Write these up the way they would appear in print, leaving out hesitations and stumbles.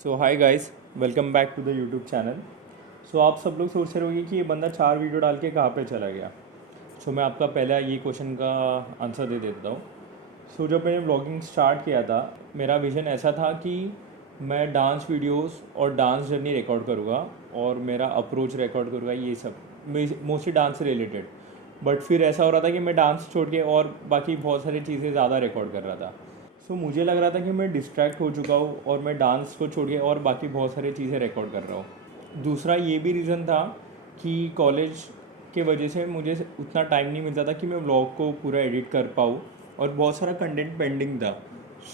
So hi guys, welcome back to the YouTube channel. So आप सब लोग सोच रहे होंगे कि ये बंदा 4 वीडियो डाल के कहाँ पे चला गया। सो मैं आपका पहला ये क्वेश्चन का आंसर दे देता हूँ। सो जब मैंने व्लॉगिंग स्टार्ट किया था, मेरा विज़न ऐसा था कि मैं डांस वीडियोस और डांस जर्नी रिकॉर्ड करूँगा और मेरा अप्रोच रिकॉर्ड करूँगा, ये सब मोस्टली डांस से रिलेटेड। बट फिर ऐसा हो रहा था कि मैं डांस छोड़ के और बाकी बहुत सारी चीज़ें ज़्यादा रिकॉर्ड कर रहा था। सो मुझे लग रहा था कि मैं डिस्ट्रैक्ट हो चुका हूँ और मैं डांस को छोड़ के और बाकी बहुत सारी चीज़ें रिकॉर्ड कर रहा हूँ। दूसरा ये भी रीज़न था कि कॉलेज के वजह से मुझे उतना टाइम नहीं मिलता था कि मैं व्लॉग को पूरा एडिट कर पाऊँ और बहुत सारा कंटेंट पेंडिंग था।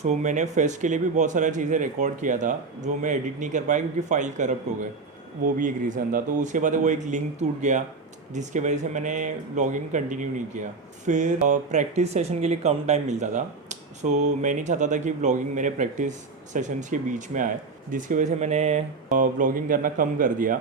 सो मैंने फेस्ट के लिए भी बहुत सारा चीज़ें रिकॉर्ड किया था जो मैं एडिट नहीं कर पाया क्योंकि फ़ाइल करप्ट हो गए। वो भी एक रीज़न था। तो उसके बाद वो एक लिंक टूट गया जिसके वजह से मैंने व्लॉगिंग कंटिन्यू नहीं किया। फिर प्रैक्टिस सेशन के लिए कम टाइम मिलता था। सो मैं नहीं चाहता था कि व्लॉगिंग मेरे प्रैक्टिस सेशंस के बीच में आए, जिसकी वजह से मैंने व्लॉगिंग करना कम कर दिया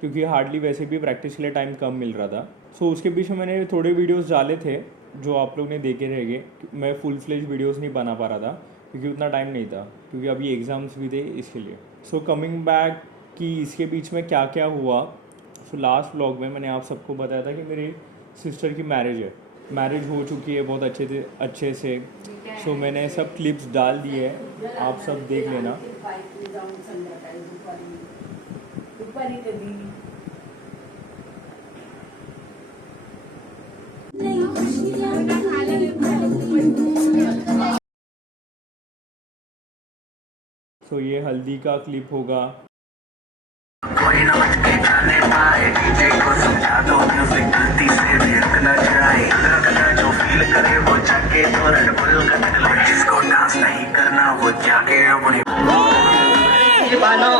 क्योंकि हार्डली वैसे भी प्रैक्टिस के लिए टाइम कम मिल रहा था। सो उसके बीच में मैंने थोड़े वीडियोस डाले थे जो आप लोग ने देखे रहेंगे। मैं फुल फ्लेज वीडियोस नहीं बना पा रहा था क्योंकि उतना टाइम नहीं था, क्योंकि अभी एग्ज़ाम्स भी थे इसके लिए। सो कमिंग बैक कि इसके बीच में क्या क्या हुआ। सो लास्ट व्लॉग में मैंने आप सबको बताया था कि मेरी सिस्टर की मैरिज हो चुकी है बहुत अच्छे से। सो मैंने सब क्लिप्स डाल दिए हैं, आप सब देख लेना। सो ये हल्दी का क्लिप होगा। कोई ना बच के जाने पाए, डीजे को समझा दो म्यूजिक गलती से भी रुक न जाए। जो फील करे वो जाके तो रेड बुल का निकले, जिसको डांस नहीं करना वो जाके अपनी पालो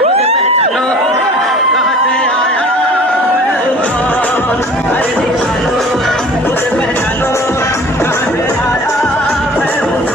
मुझे पहचानो कहाँ से आया अरे निकालो मुझे पहचानो कहाँ से आया मैं हूँ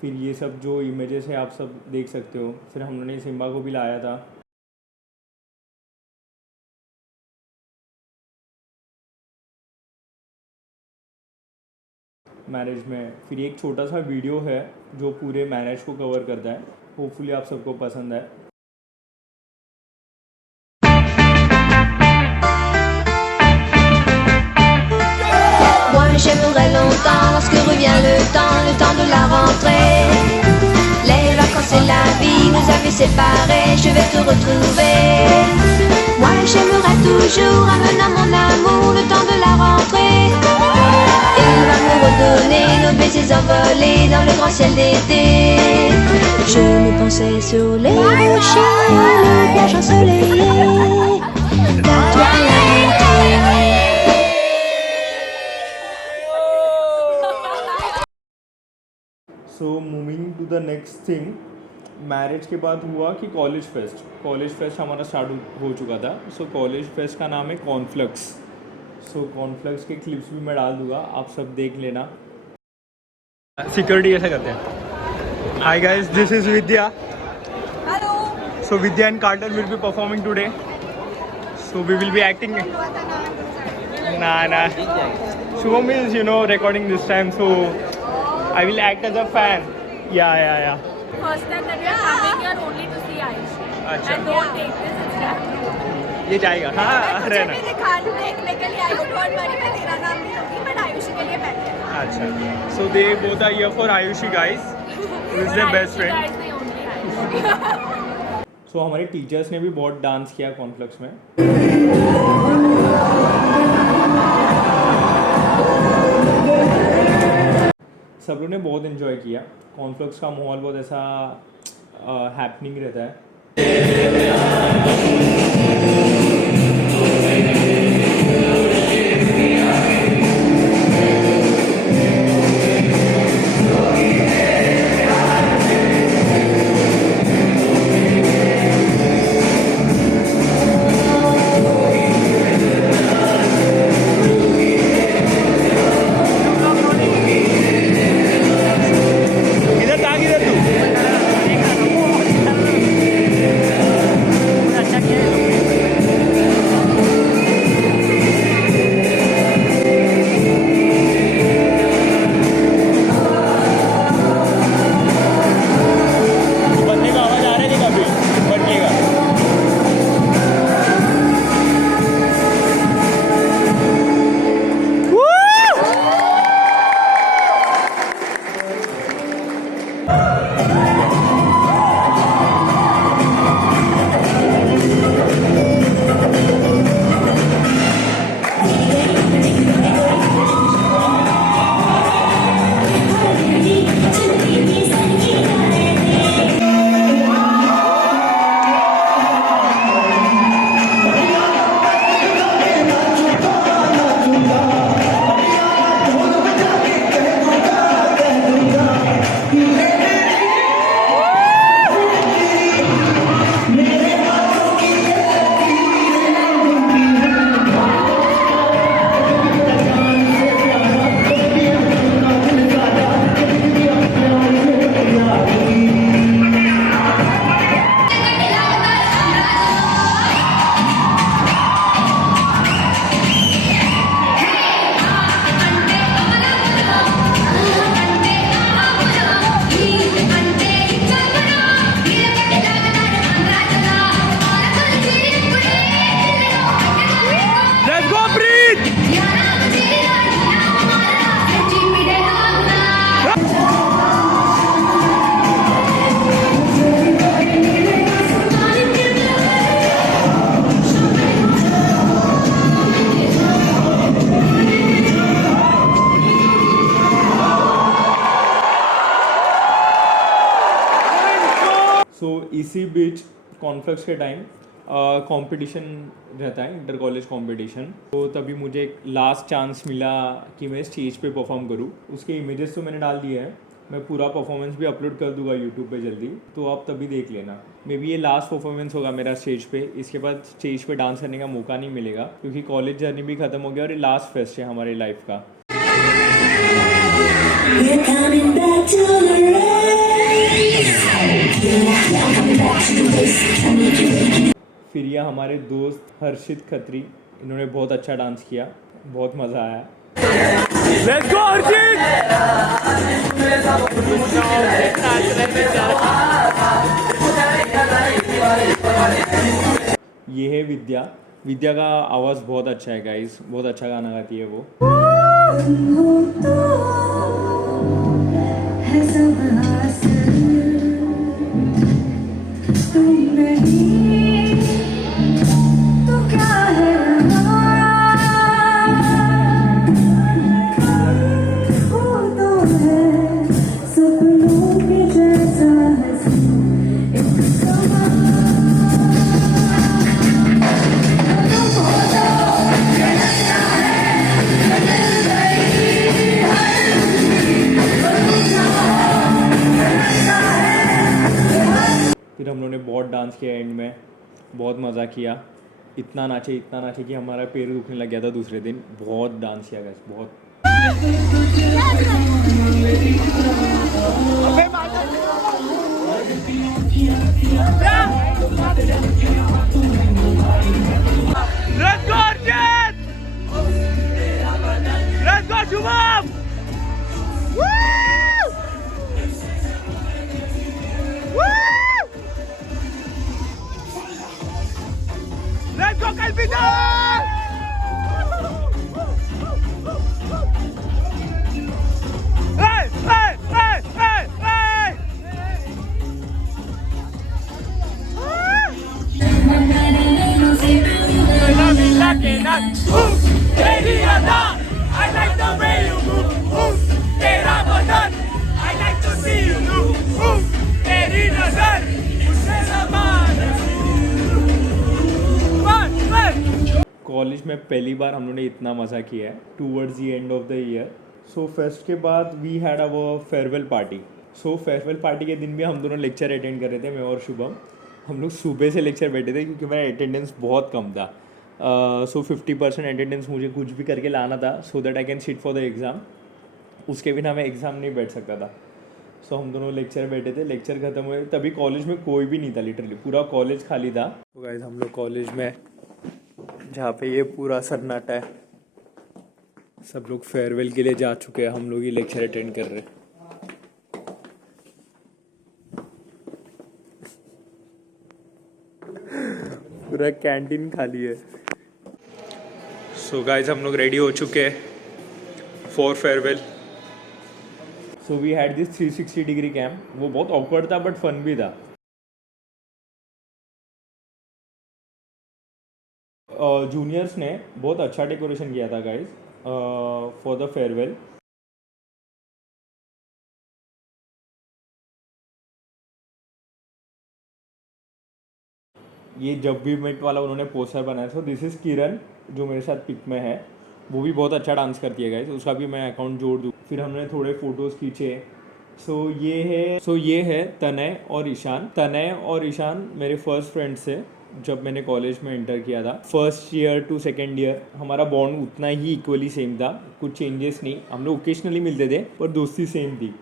फिर ये सब जो इमेजेस है आप सब देख सकते हो। फिर हमने सिम्बा को भी लाया था। मैरिज में फिर एक छोटा सा वीडियो है जो पूरे मैरिज को कवर करता है। होपफुली आप सबको पसंद है। Moi j'aimerais longtemps lorsque revient le temps de la rentrée. Les vacances et la vie nous avaient séparés, je vais te retrouver. Moi j'aimerais toujours amener mon amour le temps de la rentrée. Il va me redonner nos baisers envolés dans le grand ciel d'été. Je me pensais sur les rochers, le plage ensoleillée, la toilette. So moving to the next thing, marriage के बाद हुआ कि college fest हमारा start हो चुका था। So college fest का नाम है कॉर्नफ्लेक्स। सो कॉर्नफ्लेक्स के क्लिप्स भी मैं डाल दूंगा, आप सब देख लेना। सिक्योरिटी ऐसे करते हैं। Hi guys, this is Vidya. Hello. So Vidya and Carter will be performing today. So we will be acting. ना Shubham is recording this time, so I will act as a fan. Yeah. First time that we are coming here only to see Ayushi. अच्छा। And don't take this as that. ये जाएगा। हाँ मुझे रहना। भी देखने के लिए आई हूँ, डोंट वरी, मैं तेरा नाम नहीं लूँगी, बट आयुषी के लिए पहले। अच्छा, so they both are here for Ayushi guys, who is their best friend. Ayushi guys नहीं only Ayushi. सो हमारे टीचर्स ने भी बहुत डांस किया कॉर्नफ्लेक्स में। सब लोग ने बहुत इन्जॉय किया। कॉर्नफ्लेक्स का माहौल बहुत ऐसा हैपनिंग रहता है। इसी बीच कॉन्फ्लेक्स के टाइम कंपटीशन रहता है, इंटर कॉलेज कंपटीशन। तो तभी मुझे एक लास्ट चांस मिला कि मैं स्टेज पे परफॉर्म करूँ। उसके इमेजेस तो मैंने डाल दिए हैं, मैं पूरा परफॉर्मेंस भी अपलोड कर दूंगा यूट्यूब पे जल्दी, तो आप तभी देख लेना। मे बी ये लास्ट परफॉर्मेंस होगा मेरा स्टेज पे, इसके बाद स्टेज पे डांस करने का मौका नहीं मिलेगा क्योंकि कॉलेज जर्नी भी ख़त्म हो गया और ये लास्ट फेस्ट है हमारी लाइफ का। फिर ये हमारे दोस्त हर्षित खत्री, इन्होंने बहुत अच्छा डांस किया, बहुत मज़ा आया। Let's go हर्षित! ये है विद्या। विद्या का आवाज़ बहुत अच्छा है गाइस, बहुत अच्छा गाना गाती है वो। फिर हम लोगों ने बहुत डांस किया, एंड में बहुत मज़ा किया, इतना नाचे कि हमारा पैर दुखने लग गया था दूसरे दिन। बहुत डांस किया गाइस, बहुत। Let's go Arjun! Let's go Shubham! Let's go Kalpita! Hey! Hey! Hey! Hey! Hey! I like the way you college में पहली बार हम लोगों ने इतना मज़ा किया है towards the end of the year. So fest के बाद we had our farewell party. So farewell party के दिन भी हम दोनों लेक्चर अटेंड कर रहे थे, मैं और शुभम। हम लोग सुबह से लेक्चर बैठे थे क्योंकि मेरा अटेंडेंस बहुत कम था। सो 50% अटेंडेंस मुझे कुछ भी करके लाना था so that I can sit for the exam. उसके बिना मैं एग्ज़ाम नहीं बैठ सकता था। सो हम दोनों लेक्चर बैठे थे, लेक्चर ख़त्म हुए तभी कॉलेज में कोई भी नहीं था, लिटरली पूरा कॉलेज खाली था। तो गाइस हम लोग कॉलेज में जहाँ पे ये पूरा सन्नाटा है, सब लोग फेयरवेल के लिए जा चुके हैं, हम लोग ही लेक्चर अटेंड कर रहे हैं। पूरा कैंटीन खाली है। सो गाइस हम लोग रेडी हो चुके हैं for farewell. So we had this 360 degree camp. वो बहुत ऑकवर्ड था बट फन भी था। जूनियर्स ने बहुत अच्छा डेकोरेशन किया था गाइस फॉर द फेयरवेल। ये जब भी मेट वाला उन्होंने पोस्टर बनाया। सो दिस इज़ किरण जो मेरे साथ पिक में है, वो भी बहुत अच्छा डांस करती है गाइस, उसका भी मैं अकाउंट जोड़ दूँ। फिर हमने थोड़े फोटोज़ खींचे। सो ये है तनय और ईशान। तनय और ईशान मेरे फर्स्ट फ्रेंड्स थे जब मैंने कॉलेज में एंटर किया था। First year to second year हमारा बॉन्ड उतना ही इक्वली सेम था, कुछ चेंजेस नहीं। हम लोग ओकेजनली मिलते थे पर दोस्ती सेम थी।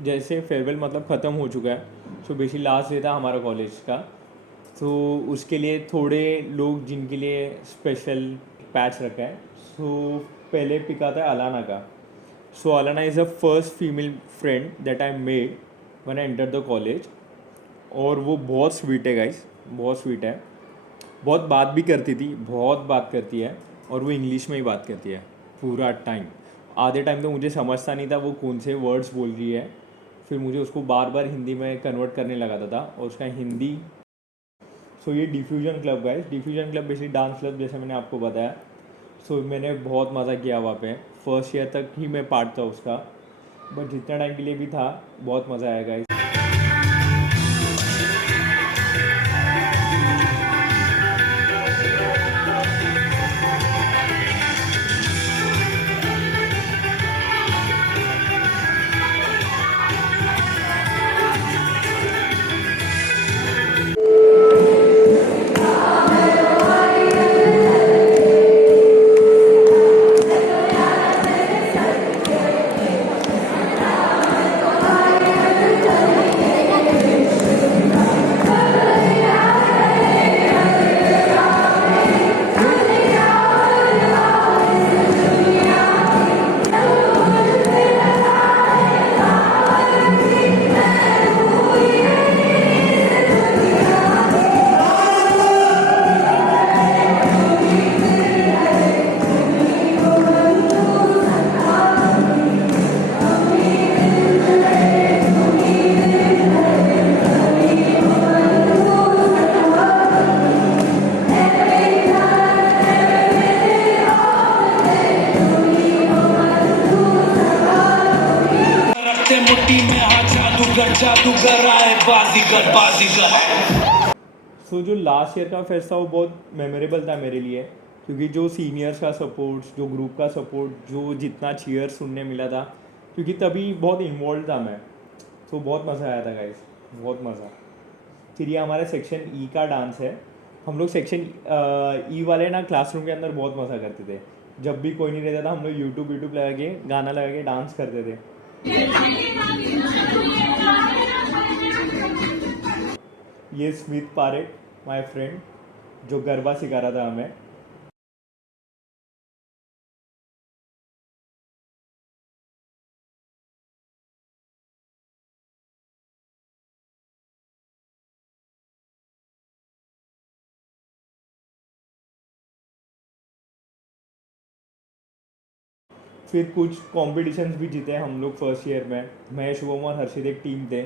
जैसे फेयरवेल मतलब ख़त्म हो चुका है, सो बेसिकली लास्ट डे था हमारा कॉलेज का। तो उसके लिए थोड़े लोग जिनके लिए स्पेशल पैच रखा है। सो पहले पिक आता है अलाना का। So Alana is the first female friend that I made when I enter the college. और वो बहुत स्वीट है गाइस, बहुत स्वीट है, बहुत बात भी करती थी, बहुत बात करती है। और वो इंग्लिश में ही बात करती है पूरा टाइम। आधे टाइम तो मुझे समझता नहीं था वो कौन से वर्ड्स बोल रही है, फिर मुझे उसको बार बार हिंदी में कन्वर्ट करने लगा था और उसका हिंदी। सो ये diffusion club guys, diffusion club basically dance club जैसे मैंने आपको बताया। सो मैंने बहुत मज़ा किया वहाँ पे। फर्स्ट ईयर तक ही मैं पार्ट था उसका, बट जितना टाइम के लिए भी था बहुत मज़ा आया गाइस। सो जो लास्ट ईयर का फेस्ट था वो बहुत मेमोरेबल था मेरे लिए, क्योंकि जो सीनियर्स का सपोर्ट, जो ग्रुप का सपोर्ट, जो जितना चीयर सुनने मिला था, क्योंकि तभी बहुत इन्वॉल्व था मैं, तो बहुत मज़ा आया था गाइस, बहुत मज़ा। फिर ये हमारा सेक्शन ई का डांस है। हम लोग सेक्शन ई वाले ना क्लासरूम के अंदर बहुत मज़ा करते थे। जब भी कोई नहीं रहता था हम लोग यूट्यूब लगा के गाना लगा के डांस करते थे। ये स्मिथ पारेख माय फ्रेंड, जो गरबा सिखा रहा था हमें। फिर कुछ कॉम्पिटिशन्स भी जीते हम लोग फर्स्ट ईयर में। मैं, शुभम और हर्षित एक टीम थे।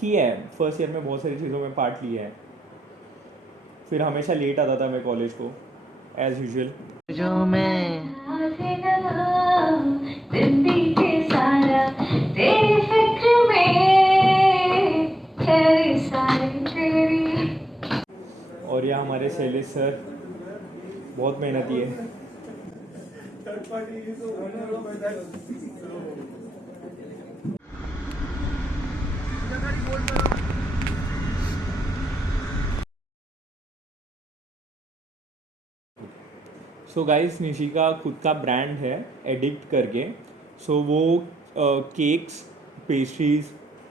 किया है फर्स्ट ईयर में, बहुत सारी चीज़ों में पार्ट लिया है। फिर हमेशा लेट आता था मैं कॉलेज को, एज यूजुअल। जो मैं और यह हमारे शैलेश सर बहुत मेहनती है। सो गाइस, निशी का खुद का ब्रांड है एडिक्ट करके। सो वो केक्स, पेस्ट्रीज,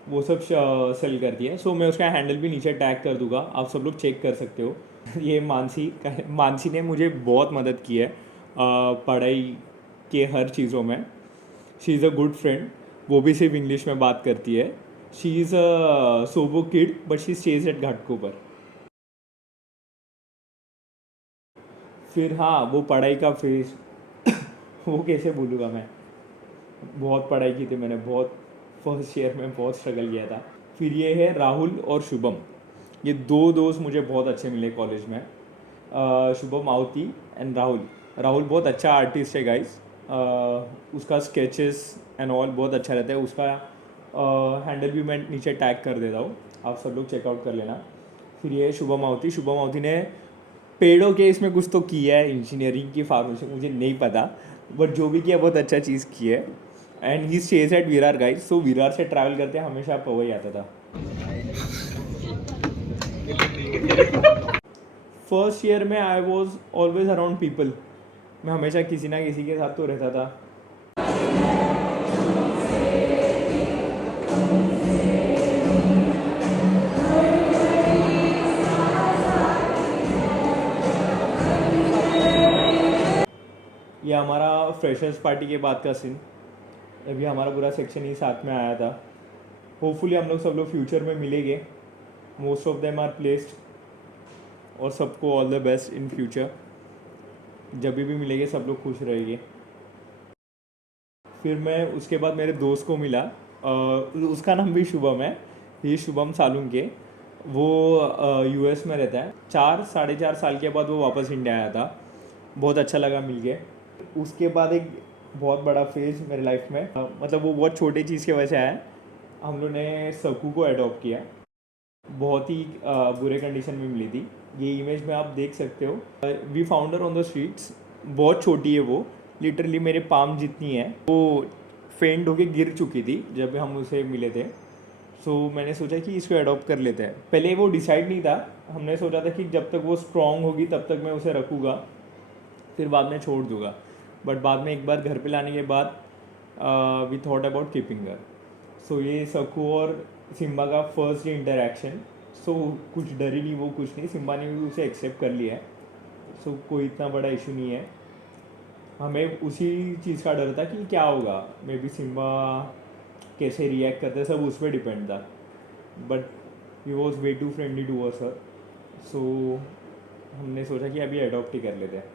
वो सब सेल करती है। सो मैं उसका हैंडल भी नीचे टैग कर दूंगा, आप सब लोग चेक कर सकते हो। ये मानसी ने मुझे बहुत मदद की है पढ़ाई के हर चीज़ों में। She is a good friend. वो भी सिर्फ इंग्लिश में बात करती है। She is a SoBo kid but she stays at Ghatkopar. फिर हाँ, वो पढ़ाई का फेज वो कैसे भूलूँगा मैं। बहुत पढ़ाई की थी मैंने, बहुत फर्स्ट ईयर में बहुत स्ट्रगल किया था। फिर ये है राहुल और शुभम। ये दो दोस्त मुझे बहुत अच्छे मिले कॉलेज में। शुभम आवती एंड राहुल। राहुल बहुत अच्छा आर्टिस्ट है गाइस। उसका स्केचेस एंड ऑल बहुत अच्छा रहता है। उसका हैंडल भी मैं नीचे टैग कर देता हूँ, आप सब लोग चेकआउट कर लेना। फिर ये है शुभम आवती। शुभम आवती ने पेड़ों के इसमें कुछ तो किया है, इंजीनियरिंग की फार्मेसी, मुझे नहीं पता, बट जो भी किया बहुत अच्छा चीज़ की है। And he stays at Virar guys. So Virar से ट्रैवल करते हमेशा पवई आता था। फर्स्ट ईयर में I was always around people. मैं हमेशा किसी ना किसी के साथ तो रहता था। ये हमारा फ्रेशर्स पार्टी के बाद का सीन। अभी हमारा पूरा सेक्शन ही साथ में आया था। होपफुली हम लोग सब लोग फ्यूचर में मिलेंगे। Most of them are placed. और सबको all the best in future. जब भी मिलेंगे सब लोग खुश रहेंगे। फिर मैं उसके बाद मेरे दोस्त को मिला। उसका नाम भी शुभम है। ये शुभम सालुंके। वो यूएस में रहता है। 4-4.5 साल के बाद वो वापस इंडिया आया था। बहुत अच्छा लगा मिल के। उसके बाद एक बहुत बड़ा फेज मेरे लाइफ में, मतलब वो बहुत छोटे चीज़ की वजह से आया। हम लोग ने सकू को अडॉप्ट किया। बहुत ही बुरे कंडीशन में मिली थी। ये इमेज में आप देख सकते हो। We founder on the streets. बहुत छोटी है वो, लिटरली मेरे पाम जितनी है। वो फेंट होके गिर चुकी थी जब हम उसे मिले थे। सो मैंने सोचा कि इसको अडॉप्ट कर लेते हैं। पहले वो डिसाइड नहीं था। हमने सोचा था कि जब तक वो स्ट्रॉन्ग होगी तब तक मैं उसे रखूँगा, फिर बाद में छोड़ दूँगा। बट बाद में एक बार घर पे लाने के बाद वी थॉट अबाउट कीपिंग हर। सो ये सकू और सिम्बा का फर्स्ट इंटरेक्शन। सो कुछ डर ही नहीं, वो कुछ नहीं, सिम्बा ने भी उसे एक्सेप्ट कर लिया है। सो कोई इतना बड़ा इशू नहीं है। हमें उसी चीज़ का डर था कि क्या होगा, मे बी सिम्बा कैसे रिएक्ट करते, सब उस पर डिपेंड था। But he was way too friendly to us sir. So हमने सोचा कि अभी अडॉप्ट ही कर लेते हैं।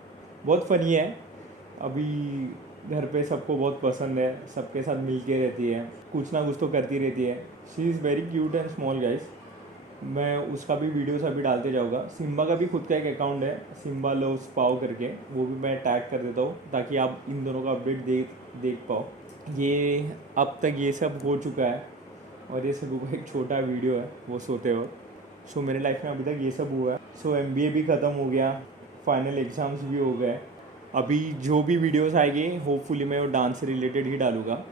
बहुत फ़नी है। अभी घर पे सबको बहुत पसंद है, सबके साथ मिल के रहती है, कुछ ना कुछ तो करती रहती है। She is very cute and small guys. मैं उसका भी वीडियोस अभी डालते जाऊँगा। सिम्बा का भी खुद का एक अकाउंट है, सिम्बा लव्स पाओ करके, वो भी मैं टैग कर देता हूँ ताकि आप इन दोनों का अपडेट देख पाओ। ये अब तक ये सब हो चुका है। और ये सगू का एक छोटा वीडियो है वो सोते वक्त। सो मेरे लाइफ में अभी तक ये सब हुआ है। सो MBA भी ख़त्म हो गया, फाइनल एग्ज़ाम्स भी हो गए। अभी जो भी वीडियोस आएंगे होपफुली मैं वो डांस से रिलेटेड ही डालूँगा।